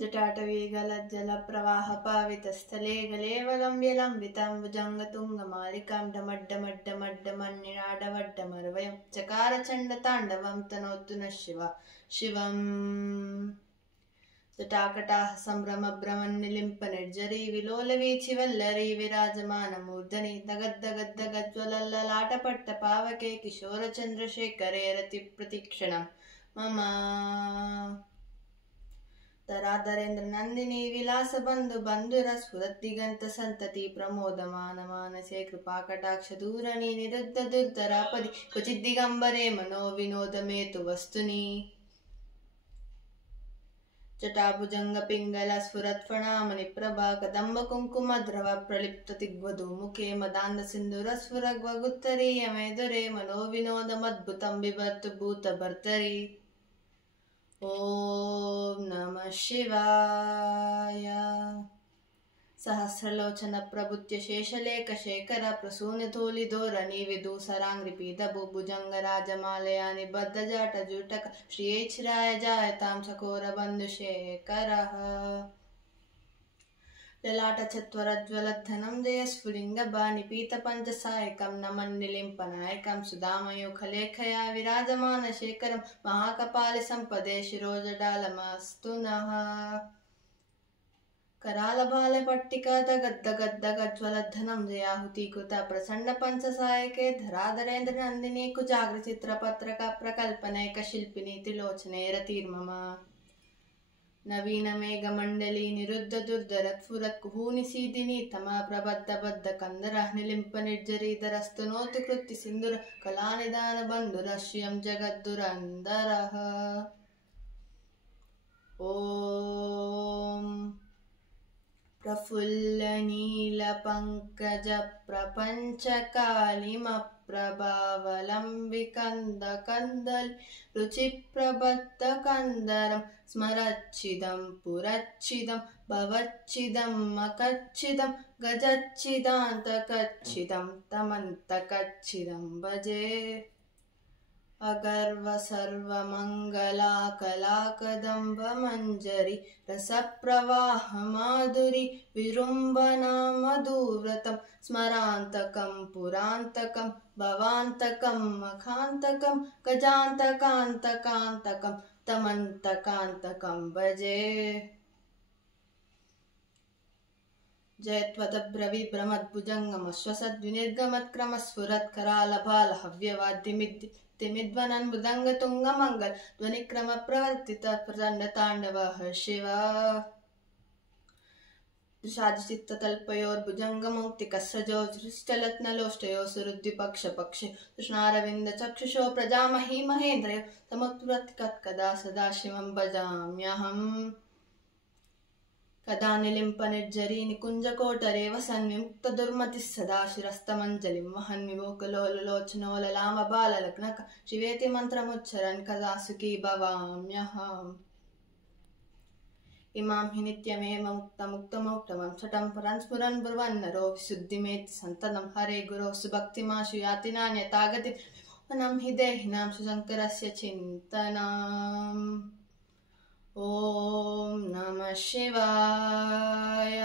जटाटवी गलज्जलप्रवाहपावितस्थले गलेवलम्ब्य लम्बितं भुजङ्गतुङ्गमालिकां डमड्डमड्डमड्डमन्निनाडवड्डमर्वयं चकारचण्डताण्डवं तनोतु नः शिवम् जटाकटाः सम्भ्रमभ्रमन्निलिम्पनिर्झरी विलोलवीचिवल्लरी विराजमानमूर्धनि दगद्दगद्दगज्ज्वलल्ललाटपट्टपावके किशोरचन्द्रशेखरे रतिप्रतीक्षणं मम तराधरेन्द्र नंदिनी विलास बंधु बंधुरस्फुरद्दिगंत संतति प्रमोदमान मानसे कृपाकटाक्ष दूरणी निरुद्ध दुर्धरापदि क्वचिद्दिगंबरे मनो विनोद मेतु वस्तुनि जटाभुजंग पिंगल स्फुरत्फणामणि प्रभा कदंब कुंकुम द्रव प्रलिप्त दिग्वधू मुखे मदान्द सिंधुर स्फुरग्वगुत्तरीय मेदुरे मनो विनोदमद्भुतं बिभर्तु भूत भर्तरि ओम नमः शिवाय। सहस्रलोचन प्रभुत्य शेषलेख शेखर प्रसूनधूलिधोरणि विदूसराङ्घ्रिपीत भुजंग राजमालया निबद्ध जटजूटक श्रियेच्छिराय जायतां चकोरबन्धुशेखरः ललाटचत्वरज्वलद्धनं जयस्फुलिङ्गबाणिपीतपञ्चसायकं नमन्निलिम्पनायकं सुधामयूखलेखया विराजमानशेखरं महाकपालिसम्पदे शिरोजडालमस्तु नः करालबालपट्टिकादगद्दगद्दगज्ज्वलद्धनं जयाहुतीकृत प्रचण्डपञ्चसायके धराधरेन्द्रनन्दिनी कुचाग्रचित्रपत्रक प्रकल्पनैकशिल्पिनी त्रिलोचने रतिर्मम नवीन मेघमण्डली निरुद्ध दुर्धरत्फुरत् कुहूनिसीदिनी तमा प्रबद्ध बद्ध कंदरः निलिम्प निर्झरीधरस्तुनोतु कृत्ति सिन्दूर कलानिदान बन्धुरः श्रियं जगद्दुरन्दरः ओम प्रफुल्लनीलपङ्कज प्रपञ्चकालिमप्रभावलम्बिकन्दकन्दलि रुचिप्रबद्धकन्दरं स्मरच्छिदं पुरच्छिदं भवच्छिदं मकच्छिदं गजच्छिदान्तकच्छिदं तमन्तकच्छिदं भजे अगर्व सर्वमङ्गला कलाकदम्ब मञ्जरी रसप्रवाह माधुरी विजृम्भणा मधुव्रतं स्मरान्तकं पुरान्तकं भवान्तकं मखान्तकं गजान्तकान्तकान्तकं तमन्तकान्तकं भजे जयत्वदब्रवीभ्रमद्भुजङ्गमश्वसद्विनिर्गमत्क्रमस्फुरत्करालभालहव्यवाद्यमिद्वनन् मृदङ्गतुङ्गमङ्गल ध्वनिक्रमप्रवर्तित प्रचण्डताण्डवः शिव दृशादिचित्ततल्पयोर्भुजङ्गमौक्तिकस्रजो हृष्टलत्नलोष्टयो सुहृद्विपक्षपक्षे कृष्णारविन्दचक्षुषो प्रजामही महेन्द्रयो समुत्प्रतिकत्कदा सदाशिवं भजाम्यहम् कदा निलिम्पनिर्झरी निकुञ्जकोटरे वसन् विमुक्तदुर्मतिः सदा शिरस्तमञ्जलिं वहन् विमोकलोललोचनो ललामबाललग्नक शिवेति मन्त्रमुच्चरन् कदा सुखी भवाम्यहम् इमां हि नित्यमेव मुक्तमुक्तमोक्तमं परं स्फुरन् ब्रुवन् नरो विशुद्धिमेति सन्ततं हरे गुरो सुभक्तिमाशु याति नान्यथा गतिं विमोहनं हि देहिनां सुशङ्करस्य चिन्तनम् ओम नमः शिवाय।